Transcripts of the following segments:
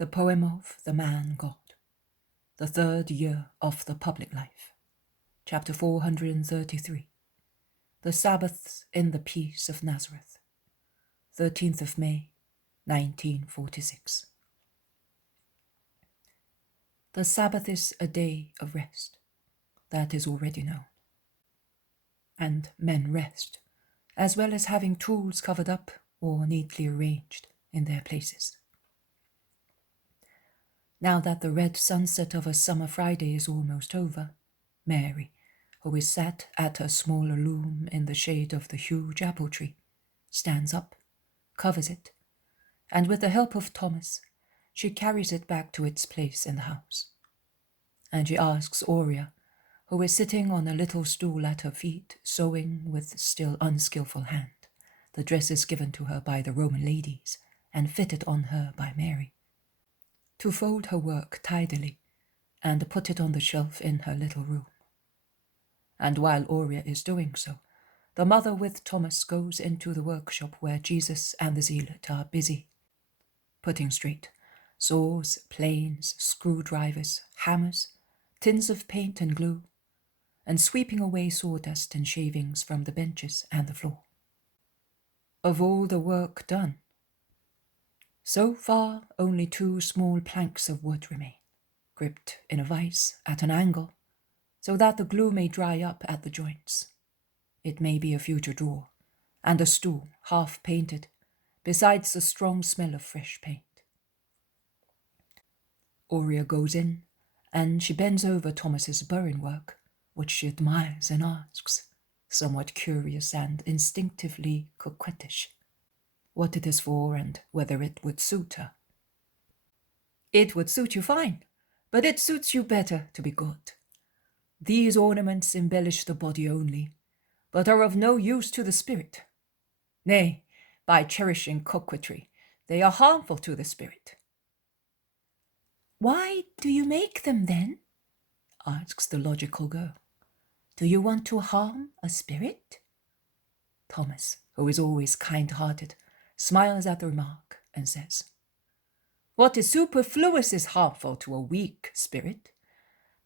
The poem of the man God. The third year of the public life. Chapter 433. The Sabbaths in the peace of Nazareth. 13th of May, 1946. The Sabbath is a day of rest. That is already known. And men rest, as well as having tools covered up or neatly arranged in their places. Now that the red sunset of a summer Friday is almost over, Mary, who is sat at her smaller loom in the shade of the huge apple tree, stands up, covers it, and with the help of Thomas, she carries it back to its place in the house. And she asks Aurea, who is sitting on a little stool at her feet, sewing with still unskillful hand, the dresses given to her by the Roman ladies and fitted on her by Mary, to fold her work tidily and put it on the shelf in her little room. And while Aurea is doing so, the mother with Thomas goes into the workshop where Jesus and the zealot are busy, putting straight saws, planes, screwdrivers, hammers, tins of paint and glue, and sweeping away sawdust and shavings from the benches and the floor. Of all the work done, so far only 2 small planks of wood remain, gripped in a vise at an angle, so that the glue may dry up at the joints. It may be a future drawer, and a stool half painted, besides the strong smell of fresh paint. Aurea goes in, and she bends over Thomas's burring work, which she admires and asks, somewhat curious and instinctively coquettish, what it is for and whether it would suit her. It would suit you fine, but it suits you better to be good. These ornaments embellish the body only, but are of no use to the spirit. Nay, by cherishing coquetry, they are harmful to the spirit. Why do you make them then? Asks the logical girl. Do you want to harm a spirit? Thomas, who is always kind-hearted, smiles at the remark and says, what is superfluous is harmful to a weak spirit,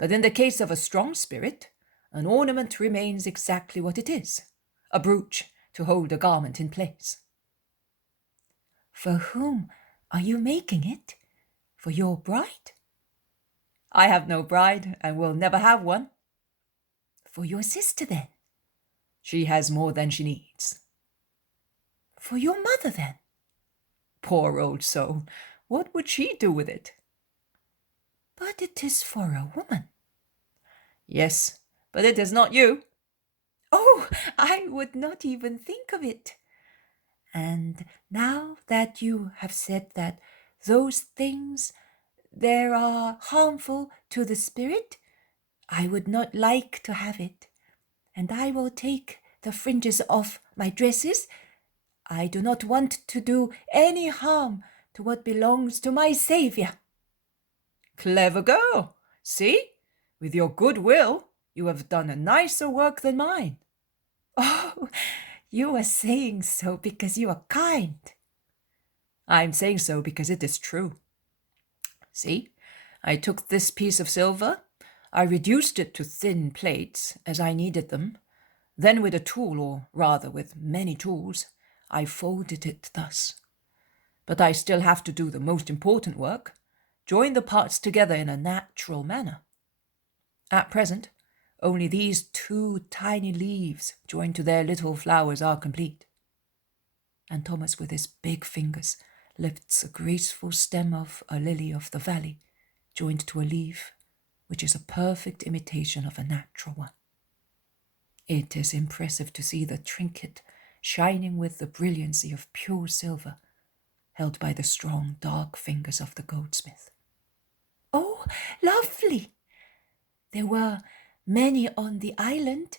but in the case of a strong spirit, an ornament remains exactly what it is, a brooch to hold a garment in place. For whom are you making it? For your bride? I have no bride and will never have one. For your sister, then? She has more than she needs. For your mother, then? Poor old soul, what would she do with it? But it is for a woman. Yes, but it is not you. Oh, I would not even think of it. And now that you have said that those things there are harmful to the spirit, I would not like to have it, and I will take the fringes off my dresses. I do not want to do any harm to what belongs to my Saviour. Clever girl! See, with your good will, you have done a nicer work than mine. Oh, you are saying so because you are kind. I'm saying so because it is true. See, I took this piece of silver, I reduced it to thin plates as I needed them, then with a tool, or rather with many tools, I folded it thus. But I still have to do the most important work, join the parts together in a natural manner. At present, only these 2 tiny leaves joined to their little flowers are complete. And Thomas, with his big fingers, lifts a graceful stem of a lily of the valley, joined to a leaf, which is a perfect imitation of a natural one. It is impressive to see the trinket shining with the brilliancy of pure silver, held by the strong, dark fingers of the goldsmith. Oh, lovely! There were many on the island,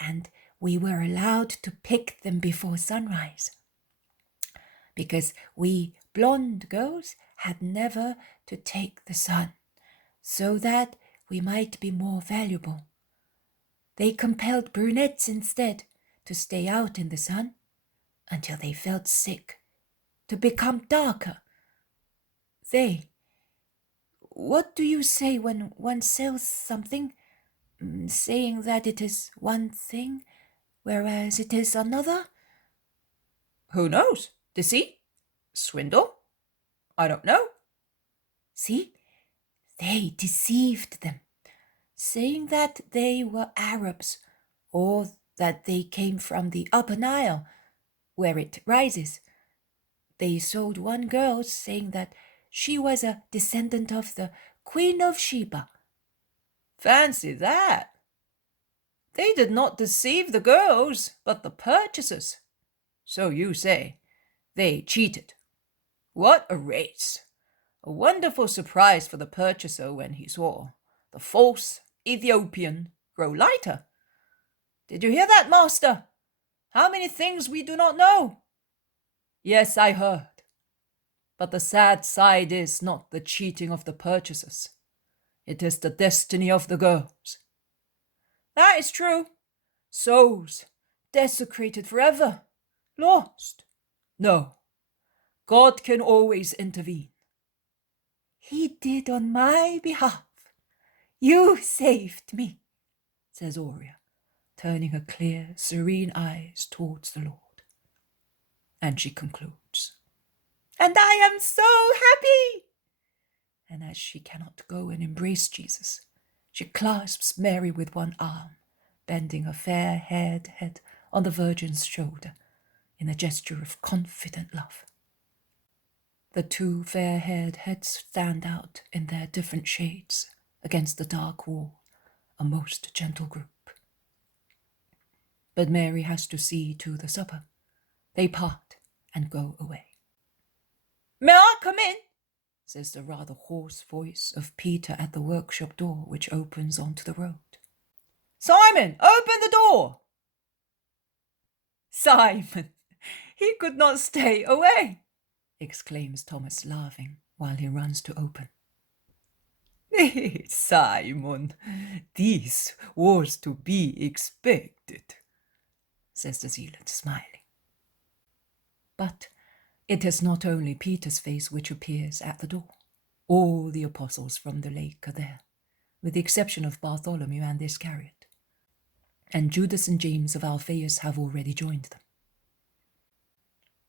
and we were allowed to pick them before sunrise, because we blonde girls had never to take the sun, so that we might be more valuable. They compelled brunettes instead to stay out in the sun until they felt sick, to become darker. They What do you say when one sells something, saying that it is one thing, whereas it is another? Who knows? Deceit? Swindle? I don't know. See, they deceived them, saying that they were Arabs, or that they came from the Upper Nile, where it rises. They sold one girl, saying that she was a descendant of the Queen of Sheba. Fancy that! They did not deceive the girls, but the purchasers. So you say, they cheated. What a race! A wonderful surprise for the purchaser when he saw the false Ethiopian grow lighter. Did you hear that, master? How many things we do not know? Yes, I heard. But the sad side is not the cheating of the purchasers. It is the destiny of the girls. That is true. Souls desecrated forever, lost. No, God can always intervene. He did on my behalf. You saved me, says Aurea, turning her clear, serene eyes towards the Lord. And she concludes, and I am so happy. And as she cannot go and embrace Jesus, she clasps Mary with one arm, bending her fair-haired head on the Virgin's shoulder in a gesture of confident love. The two fair-haired heads stand out in their different shades against the dark wall, a most gentle group. But Mary has to see to the supper. They part and go away. May I come in? Says the rather hoarse voice of Peter at the workshop door, which opens onto the road. Simon, open the door! Simon, he could not stay away, exclaims Thomas, laughing, while he runs to open. Simon, this was to be expected, says the zealot, smiling. But it is not only Peter's face which appears at the door. All the apostles from the lake are there, with the exception of Bartholomew and Iscariot. And Judas and James of Alphaeus have already joined them.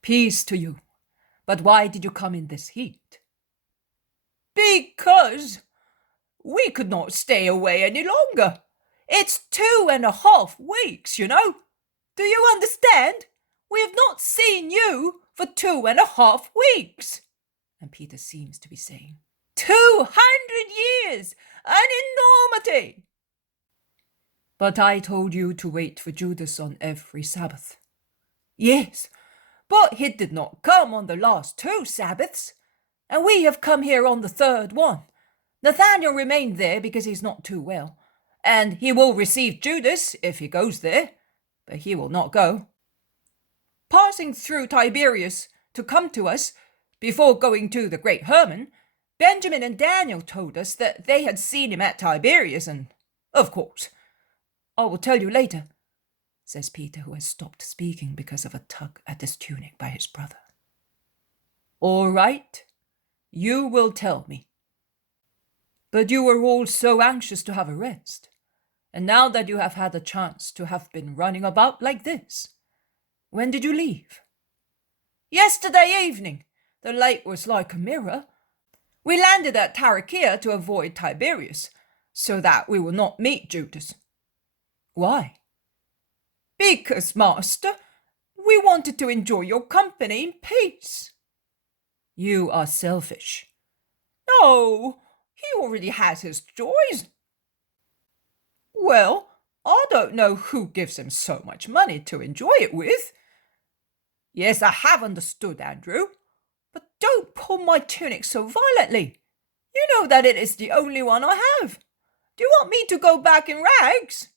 Peace to you. But why did you come in this heat? Because we could not stay away any longer. It's 2.5 weeks, you know. Do you understand? We have not seen you for 2.5 weeks. And Peter seems to be saying, 200 years! An enormity! But I told you to wait for Judas on every Sabbath. Yes, but he did not come on the last 2 Sabbaths, and we have come here on the 3rd one. Nathanael remained there because he's not too well, and he will receive Judas if he goes there, but he will not go. Passing through Tiberias to come to us, before going to the great Herman, Benjamin and Daniel told us that they had seen him at Tiberias, and, of course, I will tell you later, says Peter, who has stopped speaking because of a tug at his tunic by his brother. All right, you will tell me. But you were all so anxious to have a rest, and now that you have had a chance to have been running about like this, when did you leave? Yesterday evening. The lake was like a mirror. We landed at Tarichea to avoid Tiberias, so that we will not meet Judas. Why? Because, master, we wanted to enjoy your company in peace. You are selfish. No, he already has his joys. Well, I don't know who gives him so much money to enjoy it with. Yes, I have understood, Andrew, but don't pull my tunic so violently. You know that it is the only one I have. Do you want me to go back in rags?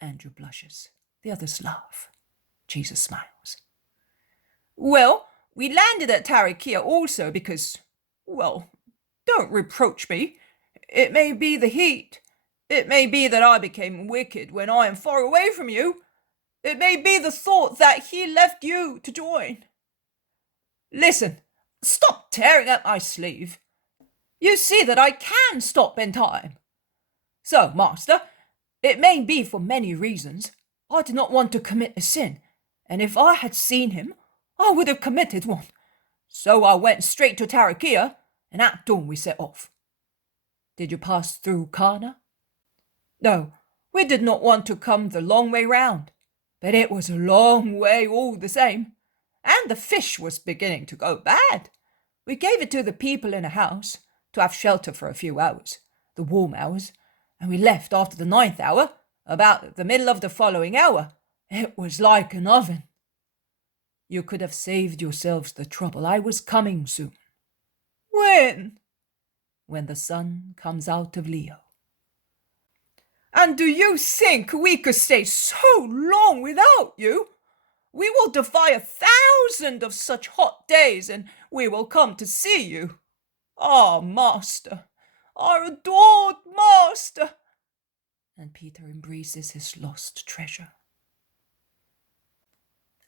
Andrew blushes. The others laugh. Jesus smiles. Well, we landed at Tarichea also because, well, don't reproach me. It may be the heat. It may be that I became wicked when I am far away from you. It may be the thought that he left you to join. Listen, stop tearing at my sleeve. You see that I can stop in time. So, master, it may be for many reasons. I did not want to commit a sin, and if I had seen him, I would have committed one. So I went straight to Tarakia, and at dawn we set off. Did you pass through Kana? No, we did not want to come the long way round, but it was a long way all the same, and the fish was beginning to go bad. We gave it to the people in a house to have shelter for a few hours, the warm hours, and we left after the 9th hour, about the middle of the following hour. It was like an oven. You could have saved yourselves the trouble. I was coming soon. When? When the sun comes out of Leo. And do you think we could stay so long without you? We will defy 1,000 of such hot days, and we will come to see you. Ah, master, our adored master. And Peter embraces his lost treasure.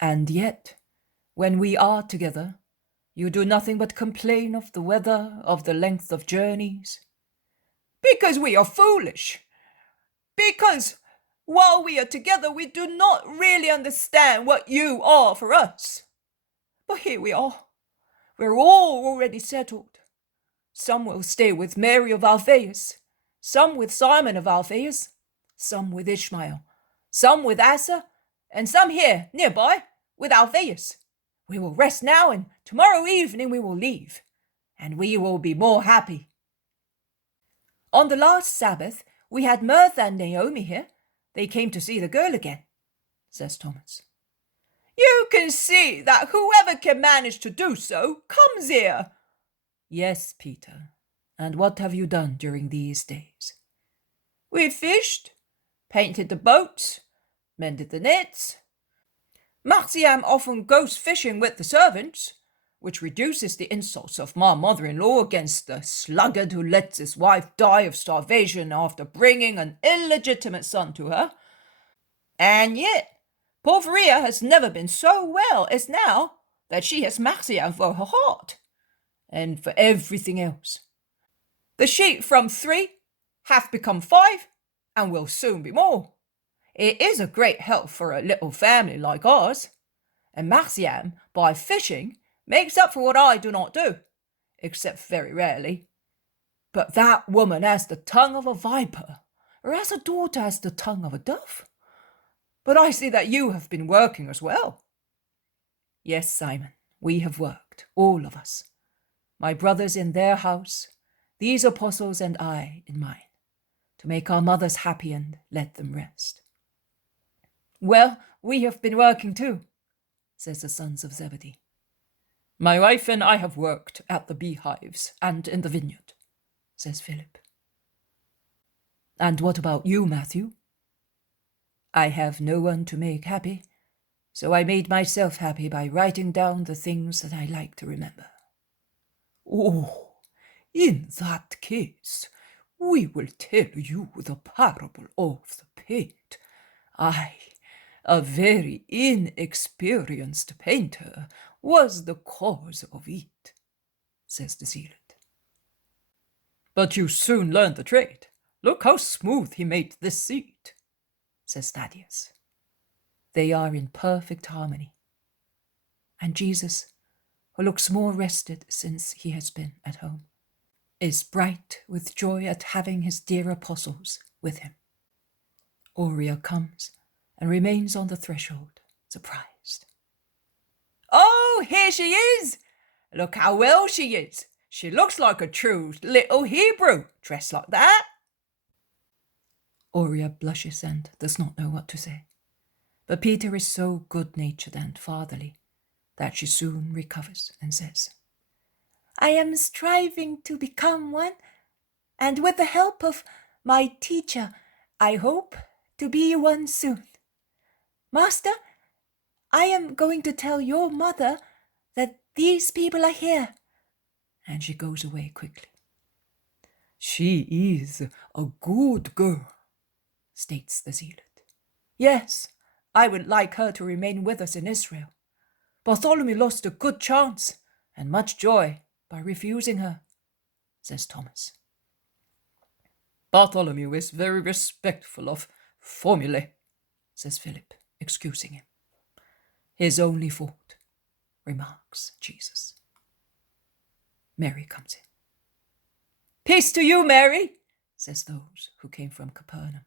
And yet, when we are together, you do nothing but complain of the weather, of the length of journeys. Because we are foolish. Because while we are together, we do not really understand what you are for us. But here we are. We're all already settled. Some will stay with Mary of Alphaeus, some with Simon of Alphaeus, some with Ishmael, some with Asa, and some here, nearby, with Alphaeus. We will rest now, and tomorrow evening we will leave, and we will be more happy. On the last Sabbath, we had Martha and Naomi here. They came to see the girl again, says Thomas. You can see that whoever can manage to do so comes here. Yes, Peter. And what have you done during these days? We fished, painted the boats, mended the nets. Marciam often goes fishing with the servants, which reduces the insults of my mother-in-law against the sluggard who lets his wife die of starvation after bringing an illegitimate son to her. And yet, Porphyria has never been so well as now that she has Marciam for her heart, and for everything else. The sheep from 3 have become 5, and will soon be more. It is a great help for a little family like ours, and Marciam, by fishing, makes up for what I do not do, except very rarely. But that woman has the tongue of a viper, whereas her daughter has the tongue of a dove. But I see that you have been working as well. Yes, Simon, we have worked, all of us. My brothers in their house, these apostles and I in mine, to make our mothers happy and let them rest. Well, we have been working too, says the sons of Zebedee. My wife and I have worked at the beehives and in the vineyard, says Philip. And what about you, Matthew? I have no one to make happy, so I made myself happy by writing down the things that I like to remember. Oh, in that case, we will tell you the parable of the paint. I, a very inexperienced painter, was the cause of it, says the zealot. But you soon learned the trade. Look how smooth he made this seat, says Thaddeus. They are in perfect harmony. And Jesus, who looks more rested since he has been at home, is bright with joy at having his dear apostles with him. Aurea comes and remains on the threshold, surprised. Oh, here she is! Look how well she is. She looks like a true little Hebrew, dressed like that. Aurea blushes and does not know what to say. But Peter is so good-natured and fatherly that she soon recovers and says, I am striving to become one, and with the help of my teacher, I hope to be one soon. Master, I am going to tell your mother that these people are here. And she goes away quickly. She is a good girl, states the zealot. Yes, I would like her to remain with us in Israel. Bartholomew lost a good chance and much joy by refusing her. says Thomas. Bartholomew is very respectful of formulae, says Philip, excusing him. His only fault, remarks Jesus. Mary comes in. Peace to you, Mary, says those who came from Capernaum.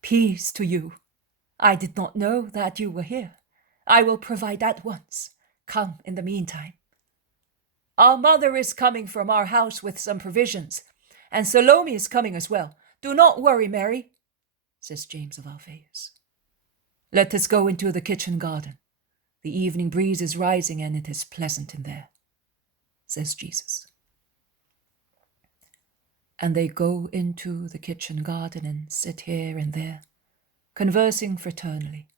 Peace to you. I did not know that you were here. I will provide at once. Come in the meantime. Our mother is coming from our house with some provisions, and Salome is coming as well. Do not worry, Mary, says James of Alphaeus. Let us go into the kitchen garden. The evening breeze is rising and it is pleasant in there, says Jesus. And they go into the kitchen garden and sit here and there, conversing fraternally,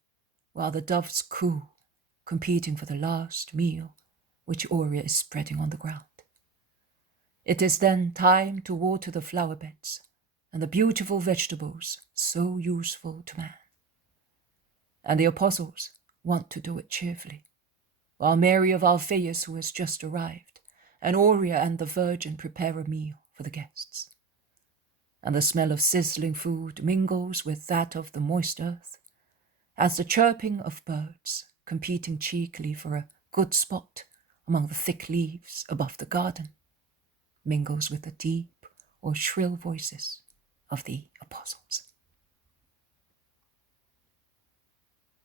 while the doves coo, competing for the last meal which Aurea is spreading on the ground. It is then time to water the flower beds and the beautiful vegetables so useful to man. And the apostles want to do it cheerfully, while Mary of Alphaeus, who has just arrived, and Aurea and the Virgin prepare a meal for the guests. And the smell of sizzling food mingles with that of the moist earth, as the chirping of birds, competing cheekily for a good spot among the thick leaves above the garden, mingles with the deep or shrill voices of the apostles.